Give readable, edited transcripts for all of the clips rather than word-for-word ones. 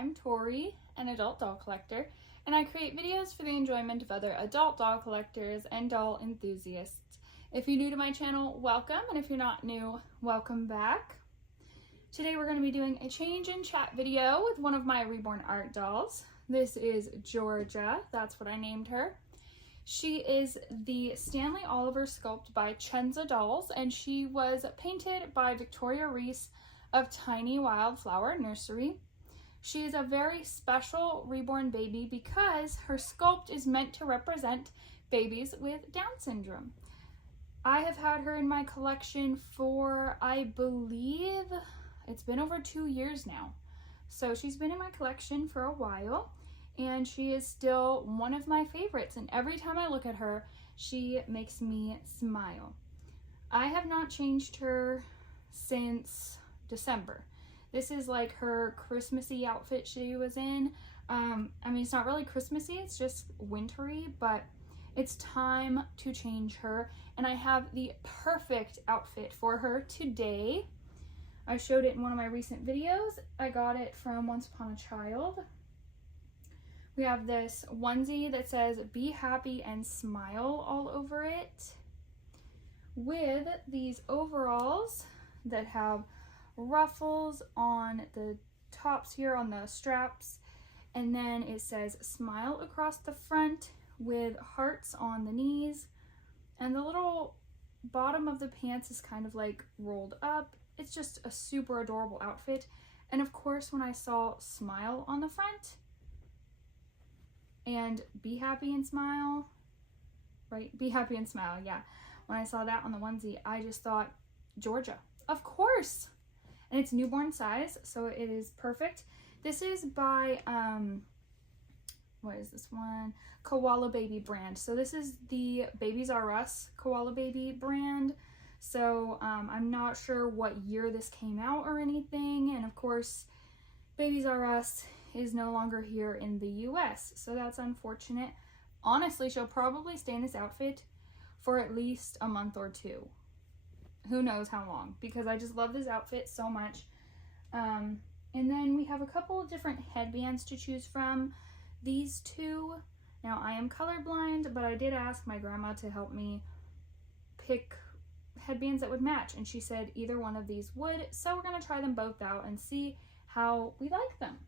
I'm Tori, an adult doll collector, and I create videos for the enjoyment of other adult doll collectors and doll enthusiasts. If you're new to my channel, welcome, and if you're not new, welcome back. Today we're going to be doing a change in chat video with one of my Reborn art dolls. This is Georgia, that's what I named her. She is the Stanley Oliver sculpt by Chenza Dolls, and she was painted by Victoria Reese of Tiny Wildflower Nursery. She is a very special reborn baby because her sculpt is meant to represent babies with Down syndrome. I have had her in my collection for, I believe, it's been over 2 years now. So she's been in my collection for a while, and she is still one of my favorites, and every time I look at her, she makes me smile. I have not changed her since December. This is like her Christmassy outfit she was in. I mean, it's not really Christmassy, it's just wintry, but it's time to change her, and I have the perfect outfit for her today. I showed it in one of my recent videos. I got it from Once Upon a Child. We have this onesie that says "Be Happy and Smile" all over it, with these overalls that have ruffles on the tops here on the straps, and then it says "Smile" across the front with hearts on the knees, and the little bottom of the pants is kind of like rolled up. It's just a super adorable outfit. And of course, when I saw "Smile" on the front and "Be Happy and Smile," right? Be Happy and Smile, yeah. When I saw that on the onesie, I just thought, Georgia, of course. And it's newborn size, so it is perfect. This is by, what is this one? Koala Baby brand. So this is the Babies R Us Koala Baby brand. So I'm not sure what year this came out or anything. And of course, Babies R Us is no longer here in the US, so that's unfortunate. Honestly, she'll probably stay in this outfit for at least a month or two. Who knows how long, because I just love this outfit so much. And then we have a couple of different headbands to choose from. These two, now I am colorblind, but I did ask my grandma to help me pick headbands that would match, and she said either one of these would, so we're going to try them both out and see how we like them.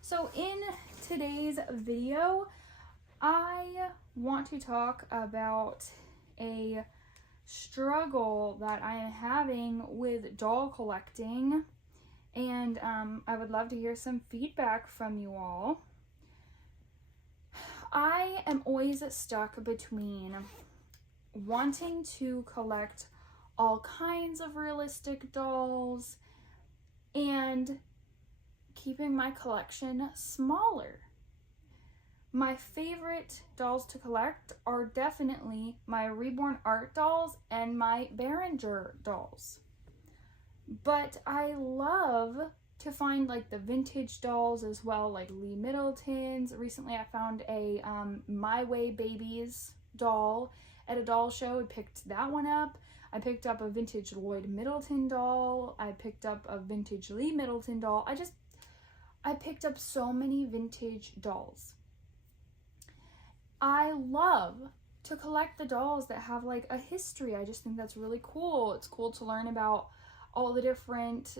So in today's video, I want to talk about a struggle that I am having with doll collecting, and I would love to hear some feedback from you all. I am always stuck between wanting to collect all kinds of realistic dolls and keeping my collection smaller. My favorite dolls to collect are definitely my Reborn art dolls and my Behringer dolls. But I love to find like the vintage dolls as well, like Lee Middleton's. Recently I found a My Way Babies doll at a doll show. I picked that one up. I picked up a vintage Lloyd Middleton doll. I picked up a vintage Lee Middleton doll. I picked up so many vintage dolls. I love to collect the dolls that have like a history. I just think that's really cool. It's cool to learn about all the different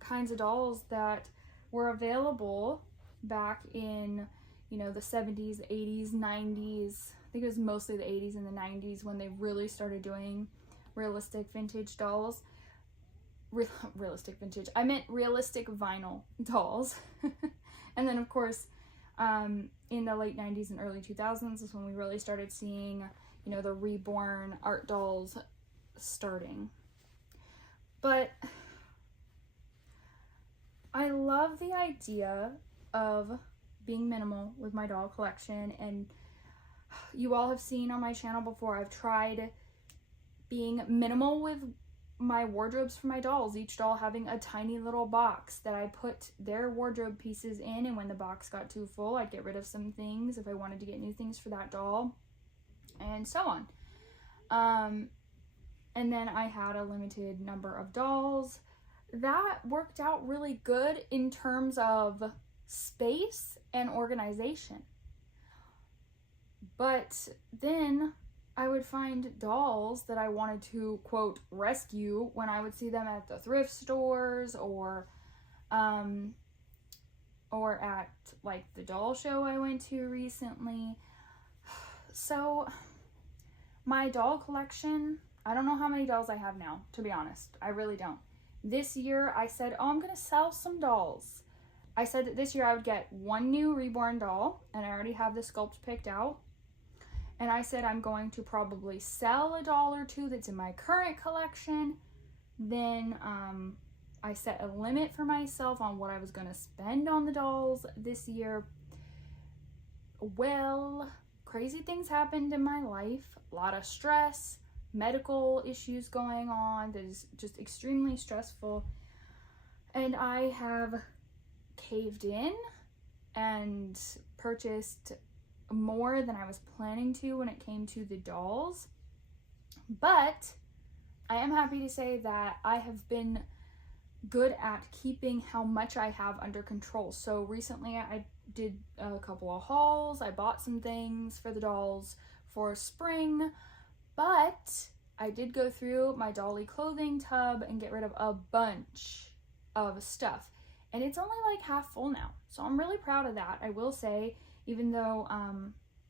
kinds of dolls that were available back in, you know, the 70s, 80s, 90s. I think it was mostly the 80s and the 90s when they really started doing realistic vintage dolls. Realistic vintage. I meant realistic vinyl dolls. And then of course, in the late 90s and early 2000s is when we really started seeing, you know, the Reborn art dolls starting. But I love the idea of being minimal with my doll collection, and you all have seen on my channel before, I've tried being minimal with my wardrobes for my dolls, each doll having a tiny little box that I put their wardrobe pieces in, and when the box got too full, I'd get rid of some things if I wanted to get new things for that doll, and so on. And then I had a limited number of dolls that worked out really good in terms of space and organization. But then I would find dolls that I wanted to, quote, rescue when I would see them at the thrift stores or at like the doll show I went to recently. So my doll collection, I don't know how many dolls I have now, to be honest. I really don't. This year I said, oh, I'm going to sell some dolls. I said that this year I would get one new Reborn doll, and I already have the sculpt picked out. And I said I'm going to probably sell a doll or two that's in my current collection. Then I set a limit for myself on what I was going to spend on the dolls this year. Well, crazy things happened in my life. A lot of stress, medical issues going on that is just extremely stressful. And I have caved in and purchased more than I was planning to when it came to the dolls. But I am happy to say that I have been good at keeping how much I have under control. So recently I did a couple of hauls. I bought some things for the dolls for spring, but I did go through my dolly clothing tub and get rid of a bunch of stuff. And it's only like half full now. So I'm really proud of that, I will say, even though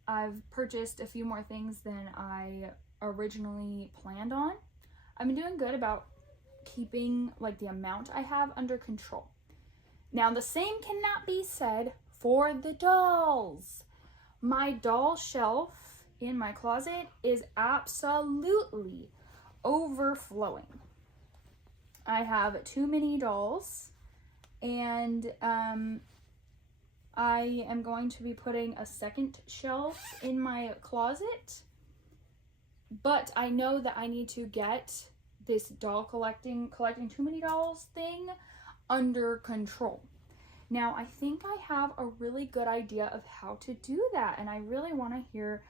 I've purchased a few more things than I originally planned on. I've been doing good about keeping like the amount I have under control. Now the same cannot be said for the dolls. My doll shelf in my closet is absolutely overflowing. I have too many dolls, and I am going to be putting a second shelf in my closet, but I know that I need to get this doll collecting too many dolls thing under control. Now, I think I have a really good idea of how to do that, and I really want to hear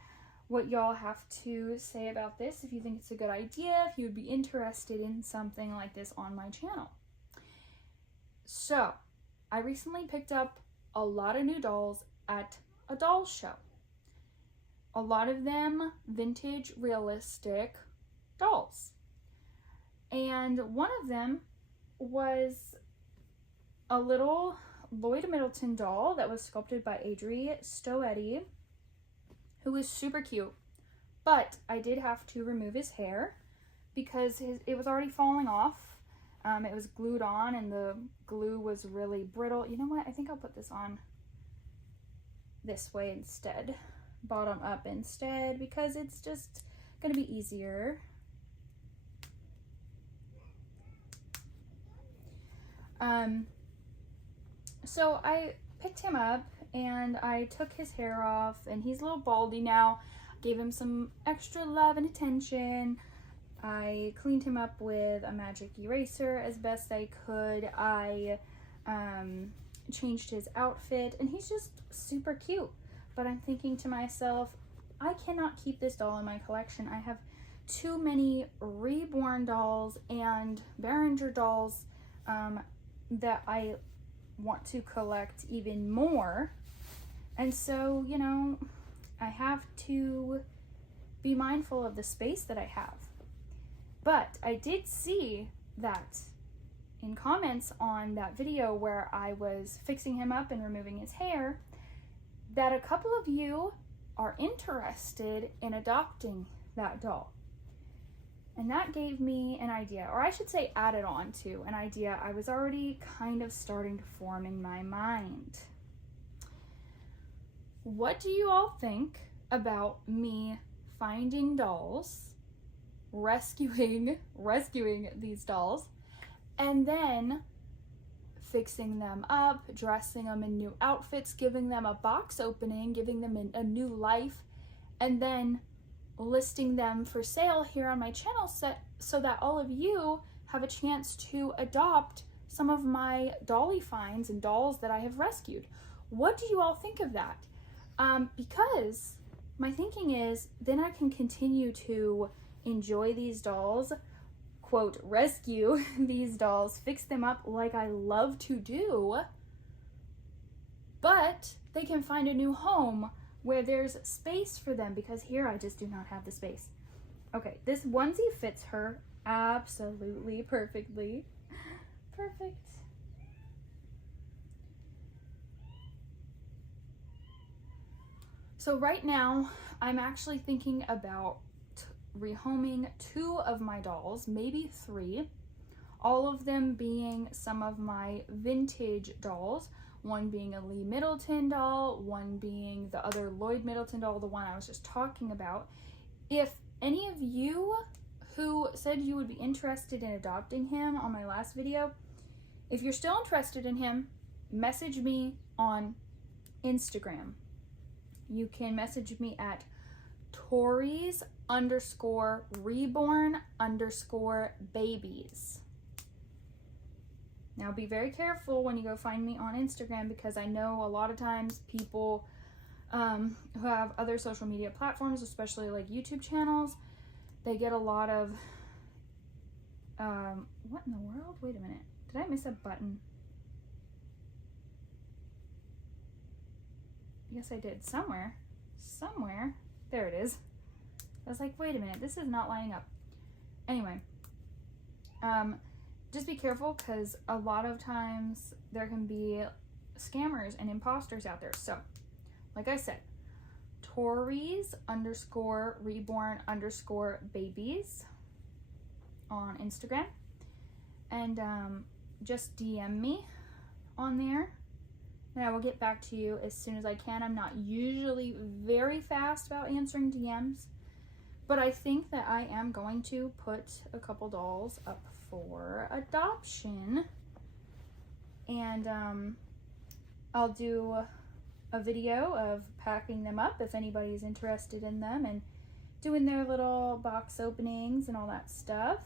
what y'all have to say about this, if you think it's a good idea, if you would be interested in something like this on my channel. So, I recently picked up a lot of new dolls at a doll show. A lot of them vintage realistic dolls. And one of them was a little Lloyd Middleton doll that was sculpted by Adri Stoetti, who was super cute. But I did have to remove his hair because it was already falling off. It was glued on and the glue was really brittle. You know what? I think I'll put this on this way instead. Bottom up instead, because it's just going to be easier. So I picked him up and I took his hair off, and he's a little baldy now. Gave him some extra love and attention. I cleaned him up with a magic eraser as best I could. I changed his outfit, and he's just super cute. But I'm thinking to myself, I cannot keep this doll in my collection. I have too many Reborn dolls and Behringer dolls that I want to collect even more. And so, you know, I have to be mindful of the space that I have. But I did see that in comments on that video where I was fixing him up and removing his hair, that a couple of you are interested in adopting that doll. And that gave me an idea, or I should say added on to an idea I was already kind of starting to form in my mind. What do you all think about me finding dolls, rescuing these dolls, and then fixing them up, dressing them in new outfits, giving them a box opening, giving them a new life, and then listing them for sale here on my channel so that all of you have a chance to adopt some of my dolly finds and dolls that I have rescued? What do you all think of that? Because my thinking is then I can continue to enjoy these dolls quote, rescue these dolls, fix them up like I love to do, but they can find a new home where there's space for them, because here I just do not have the space. Okay, this onesie fits her absolutely perfectly. Perfect. So right now, I'm actually thinking about rehoming 2 of my dolls, maybe 3, all of them being some of my vintage dolls, one being a Lee Middleton doll, one being the other Lloyd Middleton doll, the one I was just talking about. If any of you who said you would be interested in adopting him on my last video, if you're still interested in him, message me on Instagram. You can message me at Tories_reborn_babies. Now be very careful when you go find me on Instagram, because I know a lot of times people who have other social media platforms, especially like YouTube channels, they get a lot of, what in the world? Wait a minute. Did I miss a button? Yes, I did. Somewhere. There it is. I was like, wait a minute, this is not lining up. Anyway, just be careful, because a lot of times there can be scammers and imposters out there. So, like I said, Tories_reborn_babies on Instagram. And just DM me on there, and I will get back to you as soon as I can. I'm not usually very fast about answering DMs, but I think that I am going to put a couple dolls up for adoption, and I'll do a video of packing them up if anybody's interested in them, and doing their little box openings and all that stuff.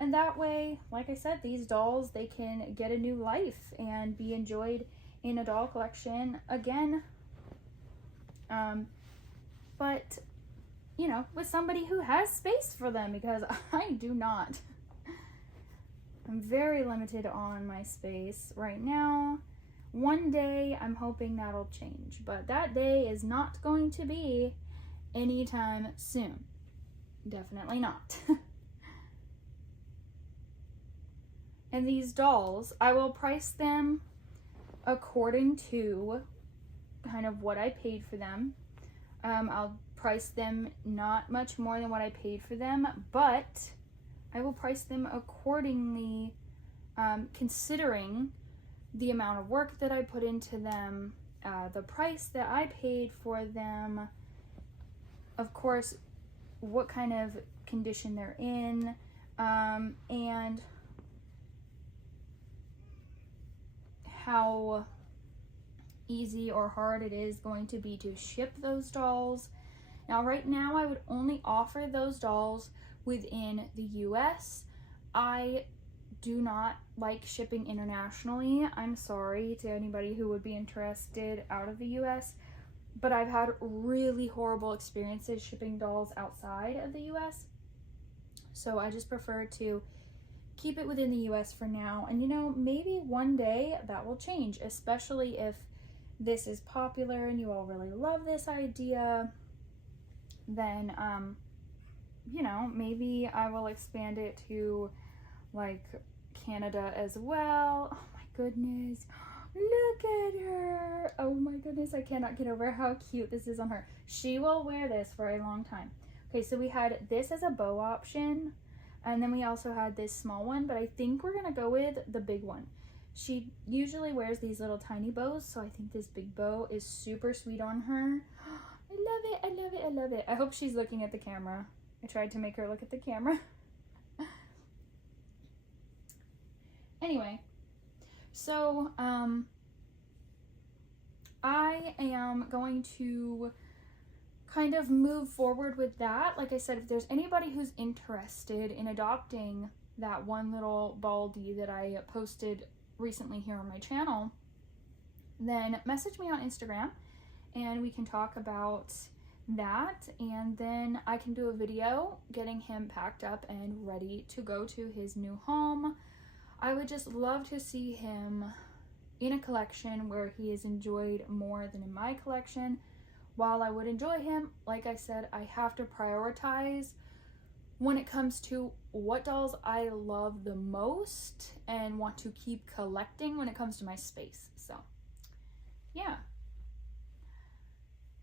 And that way, like I said, these dolls, they can get a new life and be enjoyed in a doll collection again. But, you know, with somebody who has space for them, because I do not. I'm very limited on my space right now. One day, I'm hoping that'll change, but that day is not going to be anytime soon. Definitely not. And these dolls, I will price them according to kind of what I paid for them. I'll price them not much more than what I paid for them, but I will price them accordingly, considering the amount of work that I put into them, the price that I paid for them, of course, what kind of condition they're in, and how easy or hard it is going to be to ship those dolls. Now, right now, I would only offer those dolls within the US. I do not like shipping internationally. I'm sorry to anybody who would be interested out of the US, but I've had really horrible experiences shipping dolls outside of the US. So I just prefer to keep it within the US for now. And you know, maybe one day that will change, especially if this is popular and you all really love this idea. Then, you know, maybe I will expand it to like Canada as well. Oh my goodness. Look at her. Oh my goodness. I cannot get over how cute this is on her. She will wear this for a long time. Okay, so we had this as a bow option. And then we also had this small one, but I think we're going to go with the big one. She usually wears these little tiny bows, so I think this big bow is super sweet on her. I love it, I love it, I love it. I hope she's looking at the camera. I tried to make her look at the camera. Anyway, so I am going to kind of move forward with that. Like I said, if there's anybody who's interested in adopting that one little baldy that I posted recently here on my channel, then message me on Instagram and we can talk about that, and then I can do a video getting him packed up and ready to go to his new home. I would just love to see him in a collection where he is enjoyed more than in my collection. While I would enjoy him, like I said, I have to prioritize when it comes to what dolls I love the most and want to keep collecting when it comes to my space. So yeah,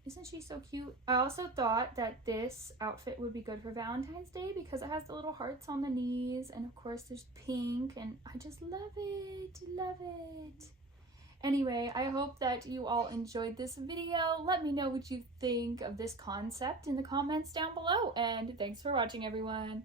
isn't she so cute? I also thought that this outfit would be good for Valentine's Day because it has the little hearts on the knees, and of course there's pink, and I just love it, love it. Anyway, I hope that you all enjoyed this video. Let me know what you think of this concept in the comments down below, and thanks for watching, everyone.